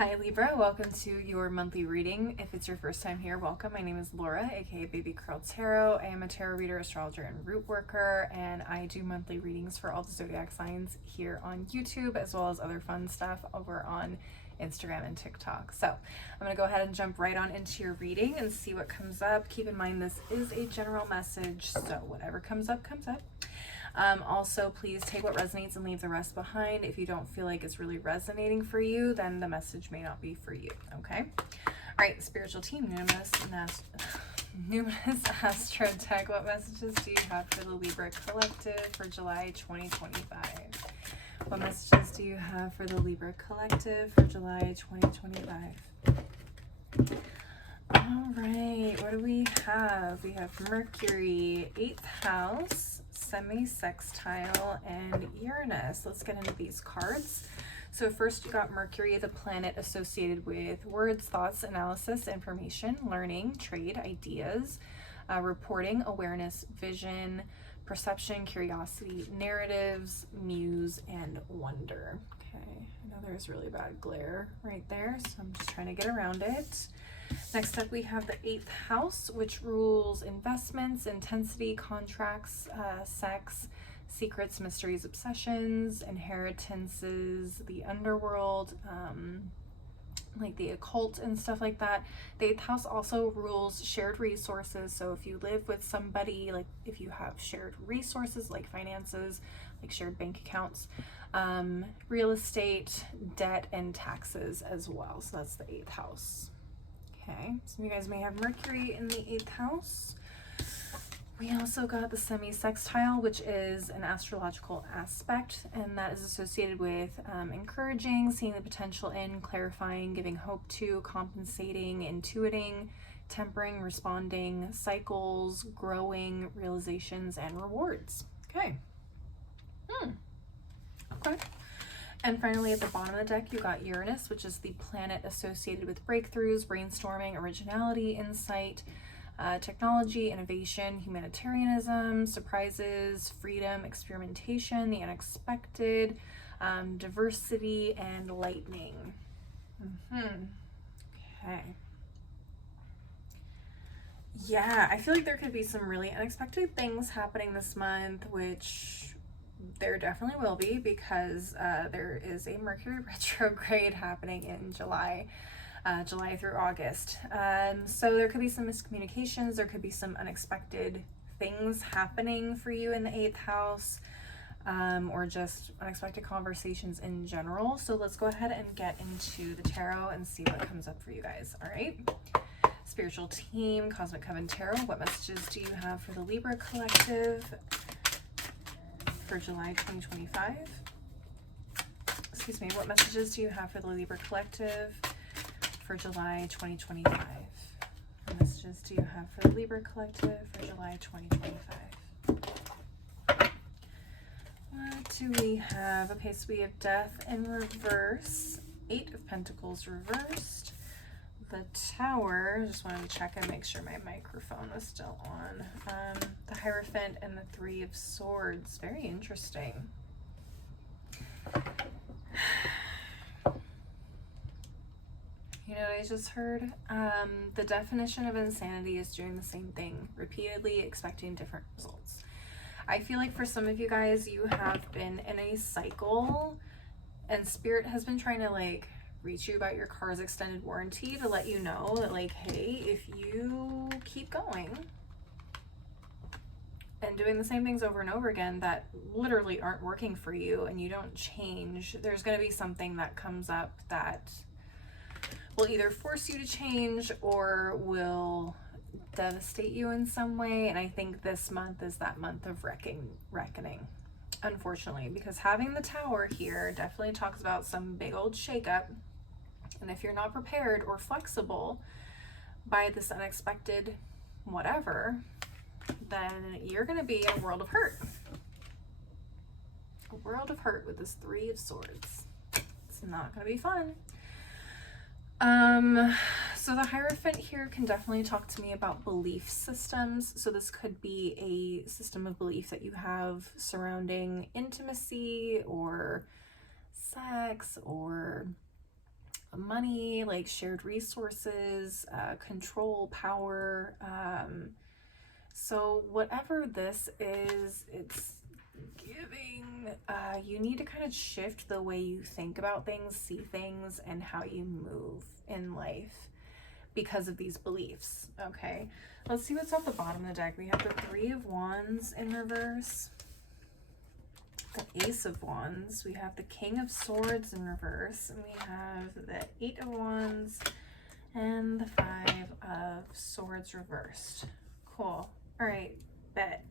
Hi Libra, welcome to your monthly reading. If it's your first time here, welcome. My name is Laura, aka Baby Curl Tarot. I am a tarot reader, astrologer, and root worker, and I do monthly readings for all the zodiac signs here on YouTube, as well as other fun stuff over on Instagram and TikTok. So I'm going to go ahead and jump right on into your reading and see what comes up. Keep in mind this is a general message, so whatever comes up, comes up. Also, please take what resonates and leave the rest behind. If you don't feel like it's really resonating for you, then the message may not be for you, okay? All right, spiritual team, Numinous Astro Tech, what messages do you have for the Libra Collective for July 2025? What messages do you have for the Libra Collective for July 2025? All right, what do we have? We have Mercury, 8th house, semi-sextile, and Uranus. Let's get into these cards. So first you got Mercury, the planet associated with words, thoughts, analysis, information, learning, trade, ideas, reporting, awareness, vision, perception, curiosity, narratives, muse, and wonder. Okay, I know there's really bad glare right there, so I'm just trying to get around it. Next up, we have the 8th house, which rules investments, intensity, contracts, sex, secrets, mysteries, obsessions, inheritances, the underworld, like the occult and stuff like that. The 8th house also rules shared resources. So if you live with somebody, like if you have shared resources like finances, like shared bank accounts, real estate, debt, and taxes as well. So that's the 8th house. Okay, so you guys may have Mercury in the 8th house. We also got the semi-sextile, which is an astrological aspect, and that is associated with encouraging, seeing the potential in, clarifying, giving hope to, compensating, intuiting, tempering, responding, cycles, growing, realizations, and rewards. Okay. Okay. And finally, at the bottom of the deck, you got Uranus, which is the planet associated with breakthroughs, brainstorming, originality, insight, technology, innovation, humanitarianism, surprises, freedom, experimentation, the unexpected, diversity, and lightning. Okay. Yeah, I feel like there could be some really unexpected things happening this month, which there definitely will be, because there is a Mercury retrograde happening in July through August. So there could be some miscommunications, there could be some unexpected things happening for you in the 8th house, or just unexpected conversations in general. So let's go ahead and get into the tarot and see what comes up for you guys. All right. Spiritual team, Cosmic Coven Tarot, what messages do you have for the Libra Collective for July 2025? Excuse me, what messages do you have for the Libra Collective for July 2025? What messages do you have for the Libra Collective for July 2025? What do we have? Okay, so we have Death in reverse, 8 of Pentacles reversed, the Tower, just wanted to check and make sure my microphone was still on, the Hierophant, and the 3 of Swords. Very interesting. You know what I just heard? The definition of insanity is doing the same thing repeatedly, expecting different results. I feel like for some of you guys, you have been in a cycle, and Spirit has been trying to like reach you about your car's extended warranty to let you know that, like, hey, if you keep going and doing the same things over and over again that literally aren't working for you, and you don't change, there's going to be something that comes up that will either force you to change or will devastate you in some way. And I think this month is that month of reckoning, unfortunately, because having the Tower here definitely talks about some big old shakeup. And if you're not prepared or flexible by this unexpected whatever, then you're going to be in a world of hurt. A world of hurt with this 3 of Swords. It's not going to be fun. So the Hierophant here can definitely talk to me about belief systems. So this could be a system of belief that you have surrounding intimacy or sex or money, like shared resources, control, power. So whatever this is, it's giving, you need to kind of shift the way you think about things, see things, and how you move in life because of these beliefs. Okay, let's see what's at the bottom of the deck. We have the Three of Wands in reverse, the Ace of Wands, we have the King of Swords in reverse, and we have the Eight of Wands and the Five of Swords reversed. Cool. All right, bet.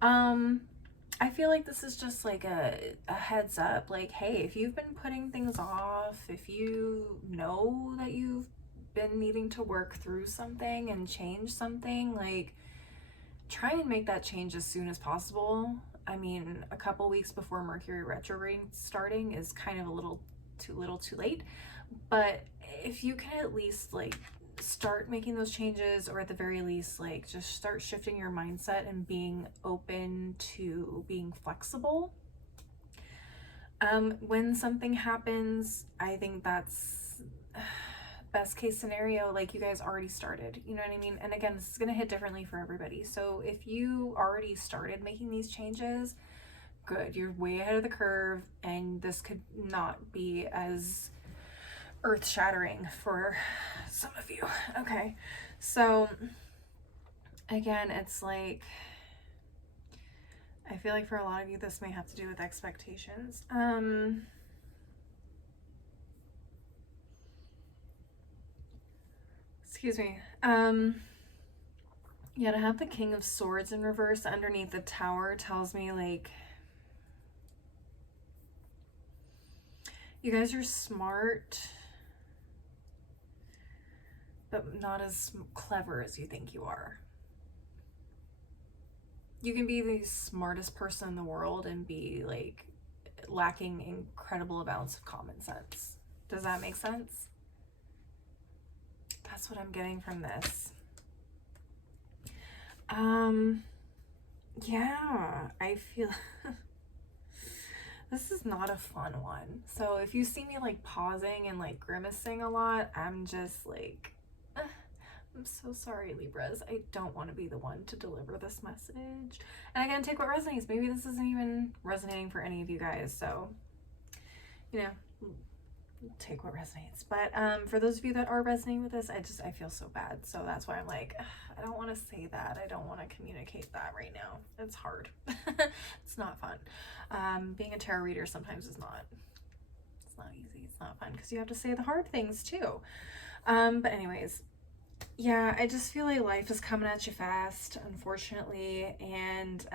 I feel like this is just like a heads up, like, hey, if you've been putting things off, if you know that you've been needing to work through something and change something, like, try and make that change as soon as possible. I mean, a couple weeks before Mercury retrograde starting is kind of a little too late, but if you can at least like start making those changes, or at the very least like just start shifting your mindset and being open to being flexible, when something happens, I think that's best case scenario, like you guys already started, you know what I mean? And again, this is going to hit differently for everybody. So if you already started making these changes, good, you're way ahead of the curve, and this could not be as earth-shattering for some of you. Okay, so again, it's like, I feel like for a lot of you this may have to do with expectations. Excuse me. Yeah, to have the King of Swords in reverse underneath the Tower tells me like you guys are smart, but not as clever as you think you are. You can be the smartest person in the world and be like lacking incredible amounts of common sense. Does that make sense? That's what I'm getting from this. Yeah, I feel this is not a fun one. So if you see me like pausing and like grimacing a lot, I'm just like, I'm so sorry, Libras. I don't want to be the one to deliver this message. And again, take what resonates. Maybe this isn't even resonating for any of you guys. So, you know, take what resonates. But for those of you that are resonating with this, I feel so bad. So that's why I'm like, I don't want to say that. I don't want to communicate that right now. It's hard. It's not fun. Being a tarot reader sometimes is not. It's not easy. It's not fun because you have to say the hard things too. But anyways, yeah, I just feel like life is coming at you fast, unfortunately, and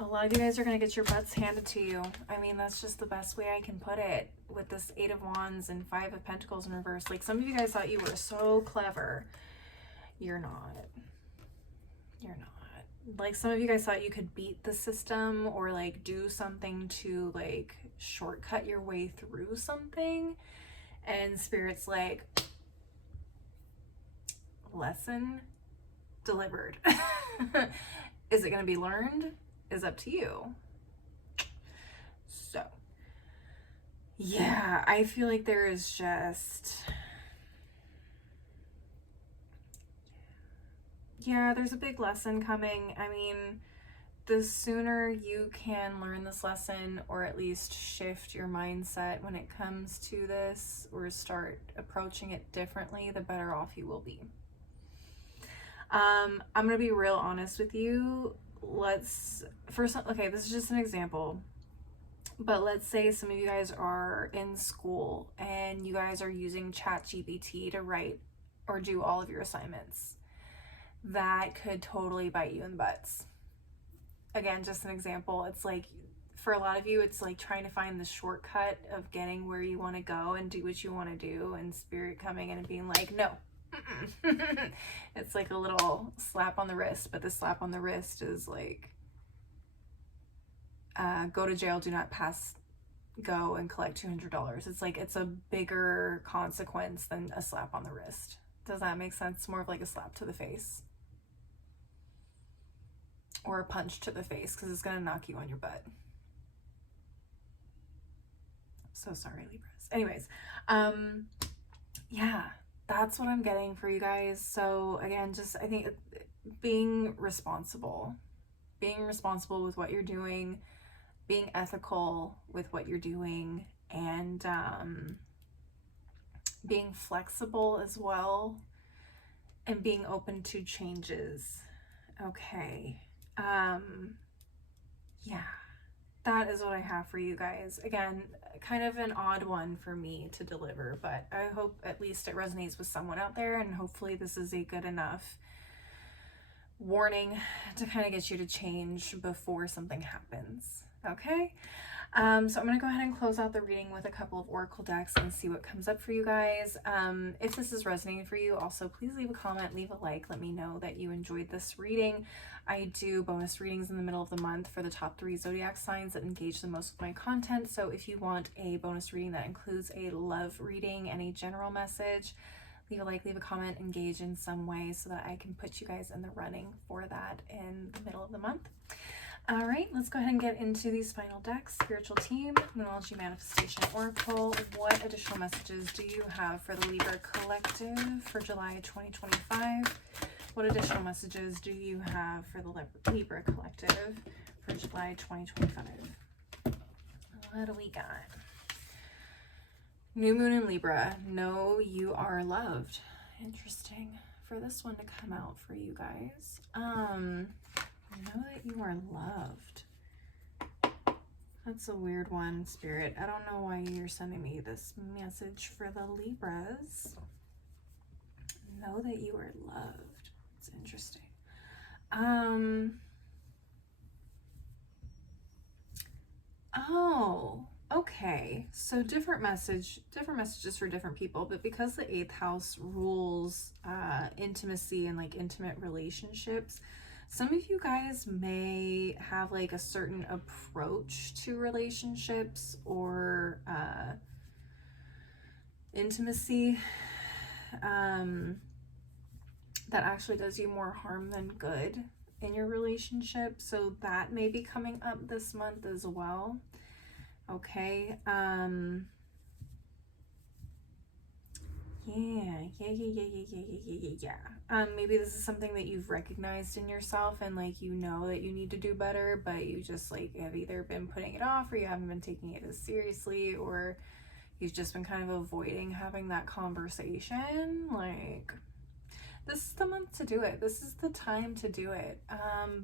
a lot of you guys are going to get your butts handed to you. I mean, that's just the best way I can put it with this Eight of Wands and Five of Pentacles in reverse. Like, some of you guys thought you were so clever. You're not. You're not. Like, some of you guys thought you could beat the system or, like, do something to, like, shortcut your way through something. And Spirit's like, lesson delivered. Is it going to be learned? Is up to you. So yeah, I feel like there is just, yeah, there's a big lesson coming. I mean, the sooner you can learn this lesson, or at least shift your mindset when it comes to this, or start approaching it differently, the better off you will be. I'm gonna be real honest with you. Okay, this is just an example, but let's say some of you guys are in school and you guys are using ChatGPT to write or do all of your assignments. That could totally bite you in the butts. Again, just an example. It's like, for a lot of you, it's like trying to find the shortcut of getting where you want to go and do what you want to do, and Spirit coming in and being like, no. It's like a little slap on the wrist, but the slap on the wrist is like, go to jail, do not pass go, and collect $200. It's like, it's a bigger consequence than a slap on the wrist. Does that make sense? More of like a slap to the face or a punch to the face, because it's going to knock you on your butt. So sorry, Libras. Anyways, yeah, that's what I'm getting for you guys. So again, just I think being responsible with what you're doing, being ethical with what you're doing, and being flexible as well, and being open to changes. Okay. Yeah, that is what I have for you guys. Again, kind of an odd one for me to deliver, but I hope at least it resonates with someone out there, and hopefully this is a good enough warning to kind of get you to change before something happens. Okay. So I'm going to go ahead and close out the reading with a couple of oracle decks and see what comes up for you guys. If this is resonating for you, also please leave a comment, leave a like, let me know that you enjoyed this reading. I do bonus readings in the middle of the month for the top 3 zodiac signs that engage the most with my content. So if you want a bonus reading that includes a love reading and a general message, leave a like, leave a comment, engage in some way so that I can put you guys in the running for that in the middle of the month. All right, let's go ahead and get into these final decks. Spiritual Team, Numerology Manifestation Oracle. What additional messages do you have for the Libra Collective for July 2025? What additional messages do you have for the Libra Collective for July 2025? What do we got? New Moon in Libra. Know you are loved. Interesting for this one to come out for you guys. Know that you are loved. That's a weird one, Spirit. I don't know why you're sending me this message for the Libras. Know that you are loved. It's interesting. Oh, okay. So different messages for different people, but because the 8th house rules intimacy and like intimate relationships, some of you guys may have like a certain approach to relationships or intimacy that actually does you more harm than good in your relationship. So that may be coming up this month as well. Okay. Yeah. Maybe this is something that you've recognized in yourself and like you know that you need to do better, but you just like have either been putting it off or you haven't been taking it as seriously, or you've just been kind of avoiding having that conversation. Like, this is the month to do it. This is the time to do it,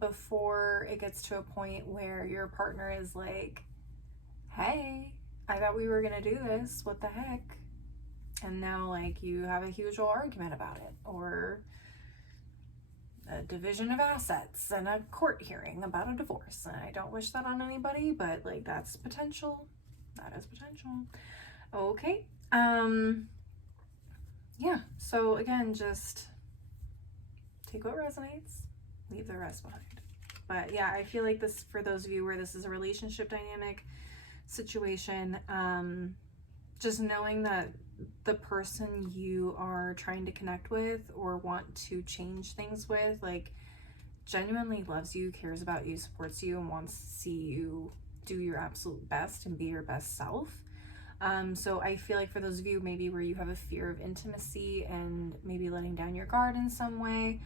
before it gets to a point where your partner is like, hey, I thought we were gonna do this, what the heck? And now like you have a huge old argument about it, or a division of assets and a court hearing about a divorce. And I don't wish that on anybody, but like that's potential. That is potential. Okay. Yeah, so again, just take what resonates, leave the rest behind. But yeah, I feel like this, for those of you where this is a relationship dynamic situation, just knowing that the person you are trying to connect with or want to change things with, like, genuinely loves you, cares about you, supports you, and wants to see you do your absolute best and be your best self. So I feel like for those of you maybe where you have a fear of intimacy and maybe letting down your guard in some way,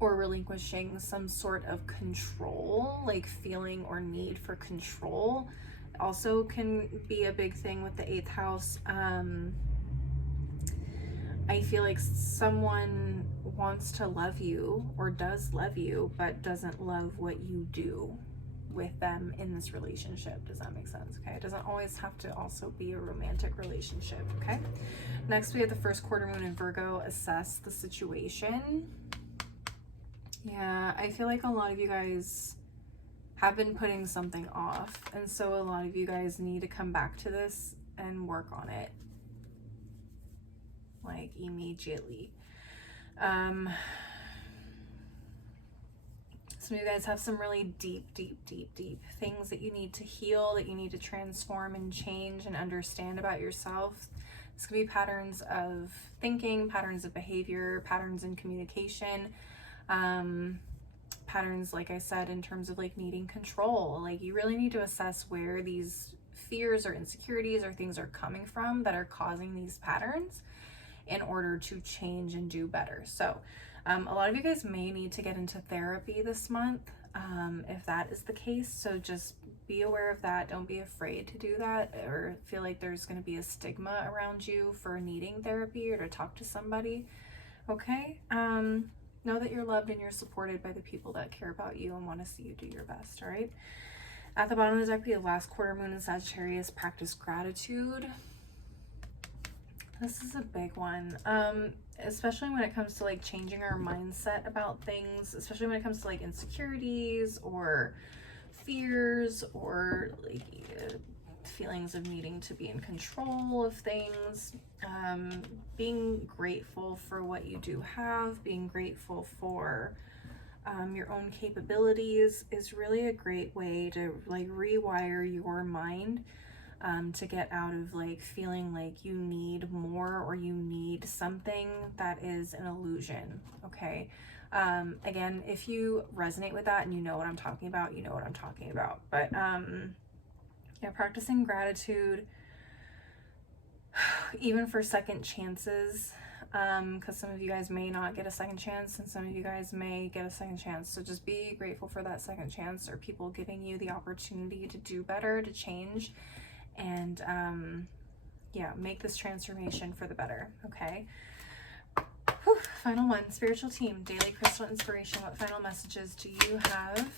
or relinquishing some sort of control, like feeling or need for control, also can be a big thing with the 8th house. I feel like someone wants to love you or does love you, but doesn't love what you do with them in this relationship. Does that make sense? Okay, it doesn't always have to also be a romantic relationship. Okay, next we have the first quarter moon in Virgo. Assess the situation. Yeah, I feel like a lot of you guys have been putting something off, and so a lot of you guys need to come back to this and work on it, like, immediately. Some of you guys have some really deep things that you need to heal, that you need to transform and change and understand about yourself. This could be patterns of thinking, patterns of behavior, patterns in communication, patterns, like I said, in terms of like needing control. Like, you really need to assess where these fears or insecurities or things are coming from that are causing these patterns in order to change and do better. So a lot of you guys may need to get into therapy this month if that is the case. So just be aware of that. Don't be afraid to do that or feel like there's going to be a stigma around you for needing therapy or to talk to somebody. Okay? Know that you're loved and you're supported by the people that care about you and want to see you do your best, all right? At the bottom of the deck, we have last quarter moon in Sagittarius, practice gratitude. This is a big one, especially when it comes to like changing our mindset about things, especially when it comes to like insecurities or fears or like feelings of needing to be in control of things. Being grateful for what you do have, being grateful for your own capabilities is really a great way to like rewire your mind to get out of like feeling like you need more or you need something that is an illusion. Okay. Again, if you resonate with that and you know what I'm talking about, you know what I'm talking about. But yeah, practicing gratitude, even for second chances, because some of you guys may not get a second chance and some of you guys may get a second chance. So just be grateful for that second chance or people giving you the opportunity to do better, to change, and yeah, make this transformation for the better. Okay. Whew. Final one, spiritual team, daily crystal inspiration. What final messages do you have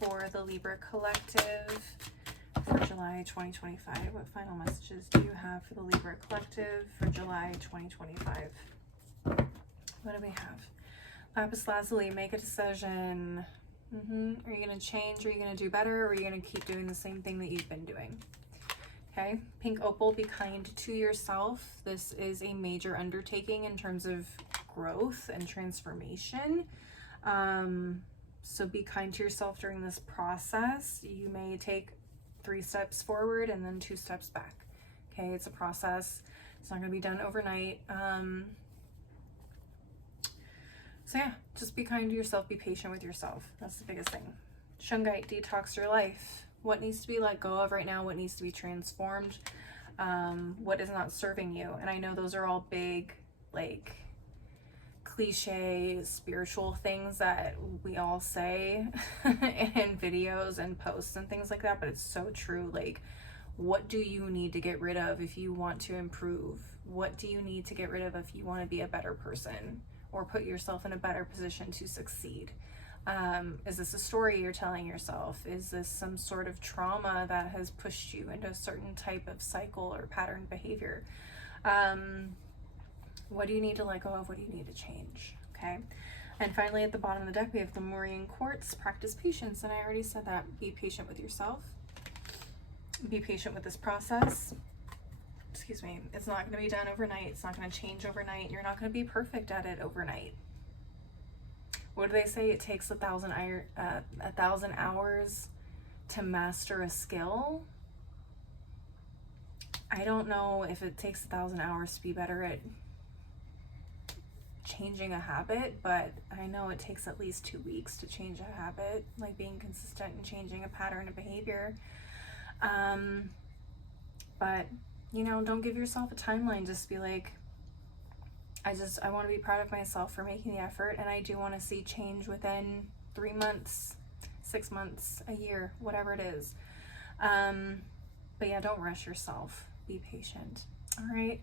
for the Libra collective for July 2025? What final messages do you have for the Libra collective for July 2025? What do we have? Lapis lazuli, make a decision. Are you going to change? Are you going to do better? Or are you going to keep doing the same thing that you've been doing? Okay. Pink opal, be kind to yourself. This is a major undertaking in terms of growth and transformation. So be kind to yourself during this process. You may take 3 steps forward and then 2 steps back. Okay, it's a process. It's not going to be done overnight. So yeah, just be kind to yourself. Be patient with yourself. That's the biggest thing. Shungite, detox your life. What needs to be let go of right now? What needs to be transformed? What is not serving you? And I know those are all big, like, cliche spiritual things that we all say in videos and posts and things like that, but it's so true. Like, what do you need to get rid of if you want to improve? What do you need to get rid of if you want to be a better person or put yourself in a better position to succeed? Is this a story you're telling yourself? Is this some sort of trauma that has pushed you into a certain type of cycle or pattern behavior? What do you need to let go of? What do you need to change? Okay. And finally, at the bottom of the deck, we have the Lemurian Quartz, practice patience. And I already said that. Be patient with yourself. Be patient with this process. Excuse me. It's not going to be done overnight. It's not going to change overnight. You're not going to be perfect at it overnight. What do they say? It takes 1,000 hours to master a skill. I don't know if it takes 1,000 hours to be better at changing a habit, but I know it takes at least 2 weeks to change a habit, like being consistent and changing a pattern of behavior. But you know, don't give yourself a timeline. Just be like, I want to be proud of myself for making the effort, and I do want to see change within 3 months, 6 months, a year, whatever it is. But yeah, don't rush yourself. Be patient. All right,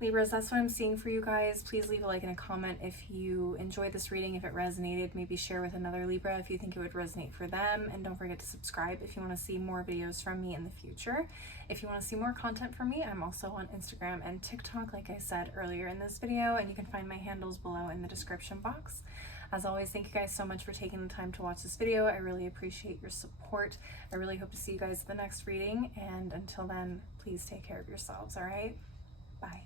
Libras, that's what I'm seeing for you guys. Please leave a like and a comment if you enjoyed this reading, if it resonated. Maybe share with another Libra if you think it would resonate for them. And don't forget to subscribe if you want to see more videos from me in the future. If you want to see more content from me, I'm also on Instagram and TikTok, like I said earlier in this video, and you can find my handles below in the description box. As always, thank you guys so much for taking the time to watch this video. I really appreciate your support. I really hope to see you guys at the next reading, and until then, please take care of yourselves, all right? Bye.